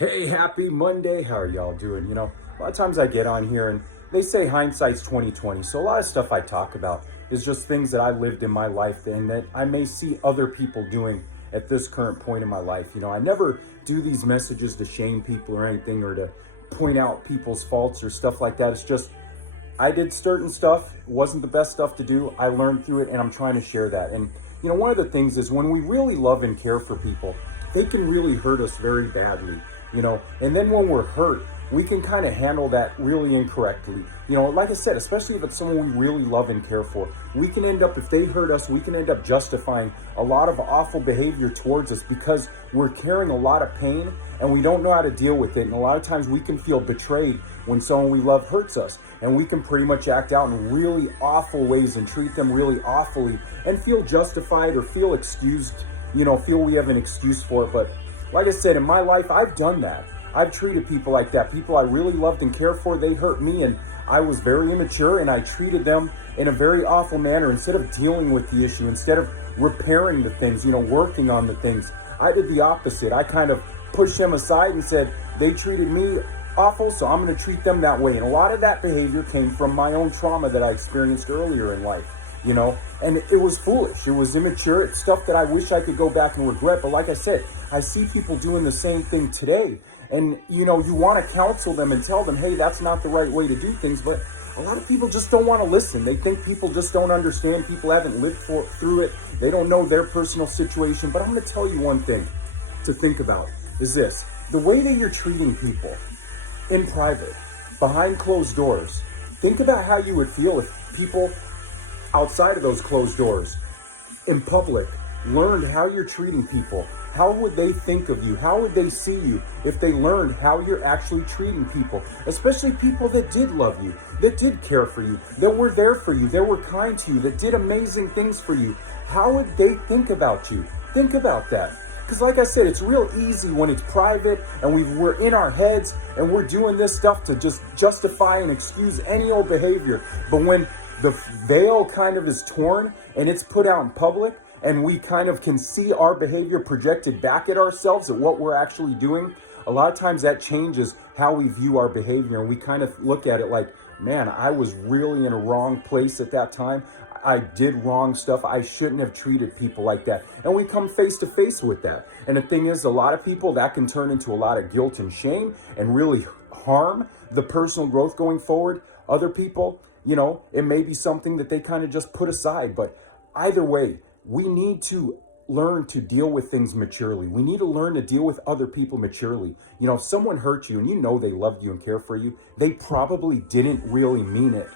Hey, happy Monday. How are y'all doing? A lot of times I get on here and they say hindsight's 2020. So a lot of stuff I talk about is just things that I lived in my life and that I may see other people doing at this current point in my life. I never do these messages to shame people or anything or to point out people's faults or stuff like that. It's just I did certain stuff. It wasn't the best stuff to do. I learned through it and I'm trying to share that. And one of the things is when we really love and care for people, they can really hurt us very badly. And then when we're hurt, we can kind of handle that really incorrectly. Like I said, especially if it's someone we really love and care for, we can end up, if they hurt us, we can end up justifying a lot of awful behavior towards us because we're carrying a lot of pain and we don't know how to deal with it. And a lot of times we can feel betrayed when someone we love hurts us, and we can pretty much act out in really awful ways and treat them really awfully and feel justified or feel excused, feel we have an excuse for it. But like I said, in my life, I've done that. I've treated people like that. People I really loved and cared for, they hurt me, and I was very immature, and I treated them in a very awful manner. Instead of dealing with the issue, instead of repairing the things, working on the things, I did the opposite. I kind of pushed them aside and said, they treated me awful, so I'm going to treat them that way. And a lot of that behavior came from my own trauma that I experienced earlier in life. And it was foolish. It was immature. It's stuff that I wish I could go back and regret. But like I said, I see people doing the same thing today. And, you want to counsel them and tell them, hey, that's not the right way to do things. But a lot of people just don't want to listen. They think people just don't understand. People haven't lived through it. They don't know their personal situation. But I'm going to tell you one thing to think about is this. The way that you're treating people in private, behind closed doors, think about how you would feel if people outside of those closed doors, in public, learned how you're treating people. How would they think of you? How would they see you if they learned how you're actually treating people? Especially people that did love you, that did care for you, that were there for you, that were kind to you, that did amazing things for you. How would they think about you? Think about that. Because like I said, it's real easy when it's private and we're in our heads and we're doing this stuff to just justify and excuse any old behavior. But when the veil kind of is torn and it's put out in public and we kind of can see our behavior projected back at ourselves at what we're actually doing, a lot of times that changes how we view our behavior. And we kind of look at it like, man, I was really in a wrong place at that time. I did wrong stuff. I shouldn't have treated people like that. And we come face to face with that. And the thing is, a lot of people, that can turn into a lot of guilt and shame and really harm the personal growth going forward. Other people, it may be something that they kind of just put aside. But either way, we need to learn to deal with things maturely. We need to learn to deal with other people maturely. If someone hurt you and they loved you and care for you, they probably didn't really mean it.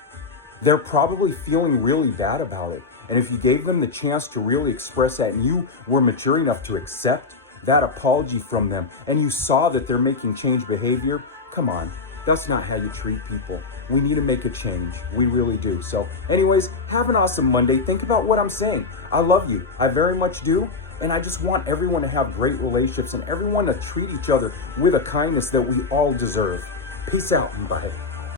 They're probably feeling really bad about it. And if you gave them the chance to really express that and you were mature enough to accept that apology from them and you saw that they're making change behavior, come on, that's not how you treat people. We need to make a change. We really do. So anyways, have an awesome Monday. Think about what I'm saying. I love you. I very much do. And I just want everyone to have great relationships and everyone to treat each other with a kindness that we all deserve. Peace out and bye.